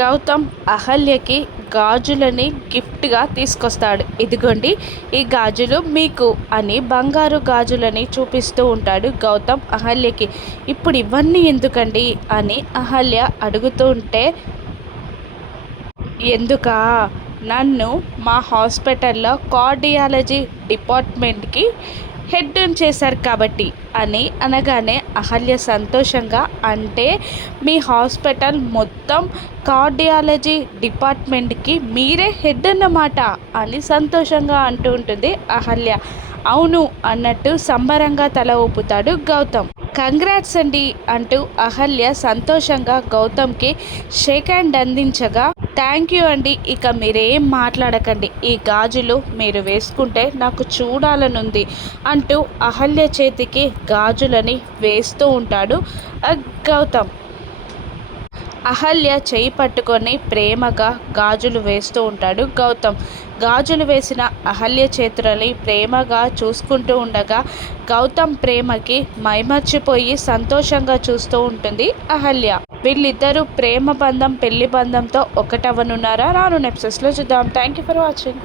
గౌతమ్ అహల్యకి గాజులని గిఫ్ట్గా తీసుకొస్తాడు. ఇదిగోండి ఈ గాజులు మీకు అని బంగారు గాజులని చూపిస్తూ ఉంటాడు గౌతమ్ అహల్యకి. ఇప్పుడు ఇవన్నీ ఎందుకండి అని అహల్య అడుగుతూ ఉంటే, ఎందుకా, నన్ను మా హాస్పిటల్లో కార్డియాలజీ డిపార్ట్మెంట్కి హెడ్ చేశారు కాబట్టి అని అనగానే అహల్య సంతోషంగా, అంటే మీ హాస్పిటల్ మొత్తం కార్డియాలజీ డిపార్ట్మెంట్కి మీరే హెడ్ అన్నమాట అని సంతోషంగా అంటూ ఉంటుంది అహల్య. అవును అన్నట్టు సంబరంగా తల ఊపుతాడు గౌతమ్. కంగ్రాట్స్ అండి అంటూ అహల్య సంతోషంగా గౌతమ్కి షేక్ హ్యాండ్ అందించగా, థ్యాంక్ యూ అండి, ఇక మీరేం మాట్లాడకండి, ఈ గాజులు మీరు వేసుకుంటే నాకు చూడాలనుంది అంటూ అహల్య చేతికి గాజులని వేస్తూ ఉంటాడు గౌతమ్. అహల్య చేయి పట్టుకొని ప్రేమగా గాజులు వేస్తూ ఉంటాడు గౌతమ్. గాజులు వేసిన అహల్య చేతులని ప్రేమగా చూసుకుంటూ ఉండగా గౌతమ్ ప్రేమకి మైమర్చిపోయి సంతోషంగా చూస్తూ ఉంటుంది అహల్య. వీళ్ళిద్దరూ ప్రేమ బంధం పెళ్లి బంధంతో ఒకటవ్వనున్నారా? రాను ఎపిసోడ్స్లో చూద్దాం. Thank you for watching.